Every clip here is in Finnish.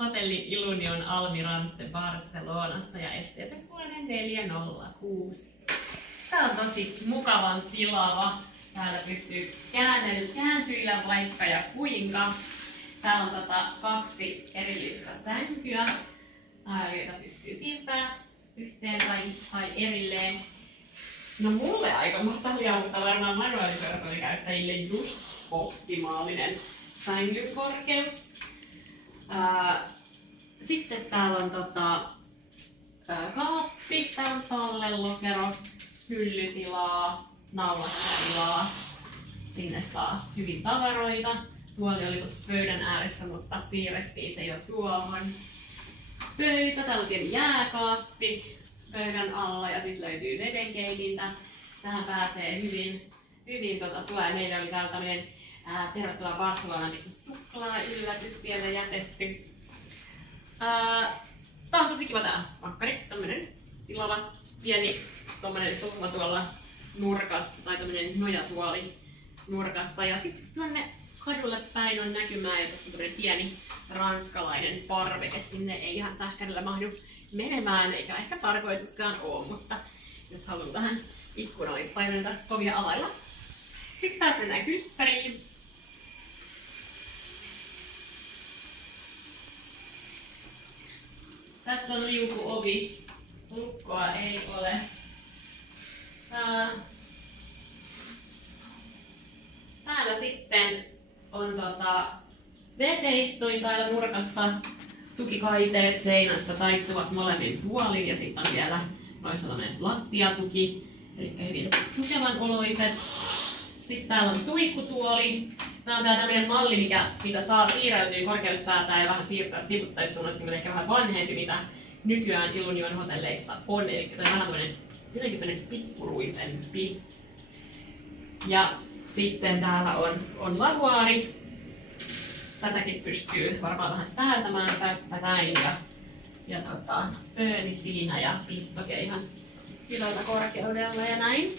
Hotelli Ilunion Almirante Barcelonassa ja esteetepuolinen 406. Tää on tosi mukavan tilava. Täällä pystyy kääntyillä vaikka ja kuinka. Täällä on 2 erillistä sänkyä, joita pystyy siirtämään yhteen tai erilleen. No mulle aika matalia, mutta varmaan manuaalipyörätuolikäyttäjille just optimaalinen sängykorkeus. Sitten täällä on kaappi, täällä on tallelokero, hyllytilaa, naulatilaa. Sinne saa hyvin tavaroita. Tuoli oli tuossa pöydän ääressä, mutta siirrettiin se jo tuohon. Pöytä, täällä on pieni jääkaappi pöydän alla ja sitten löytyy vedenkeitintä. Tähän pääsee hyvin tulee. Meillä oli täällä tämmönen tervetuloa Barcelonaan niin suklaa-yllätys vielä jätetty. Tää on tosi kiva tää makkari, tämmönen tilava pieni tommonen sohva tuolla nurkassa tai tämmönen nojatuoli nurkassa ja sitten tuonne kadulle päin on näkymää ja tässä on tämmönen pieni ranskalainen parveke. Sinne ei ihan sähkärillä mahdu menemään eikä ehkä tarkoituskaan oo, mutta jos haluan tähän ikkunoihin painata kovia availla. Sitten taas mennään kylppäriin. Tässä on liukuovi. Lukkoa ei ole. Täällä sitten on WC-istuin täällä nurkassa. Tukikaiteet seinästä taittuvat molemmin puolin ja sitten on vielä noissa tämmönen lattiatuki. Eli hyvin tukevan oloiset. Sitten täällä on suihkutuoli. Tää on tämmönen malli, mitä saa siirreytyä korkeussäätää ja vähän siirtää sivuttaissuunnasta, mutta ehkä vähän vanhempi, mitä nykyään Ilunion hotelleissa on. Eli toi on vähän tämmönen pikkuruisempi. Ja sitten täällä on lavuaari. Tätäkin pystyy varmaan vähän säätämään tästä näin. Ja fööni siinä ja pistoke ihan hyvällä korkeudella ja näin.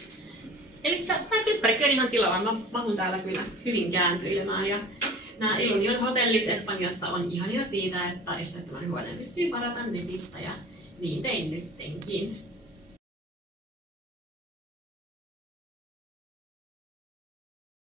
Eli tämä kylppärikin on ihan tilava. Mä mahun täällä kyllä hyvin kääntyilemään. Ja nämä Ilunion hotellit Espanjassa on ihania siitä, että esteettömän huoneen pystyy varata netistä ja niin tein nyttenkin.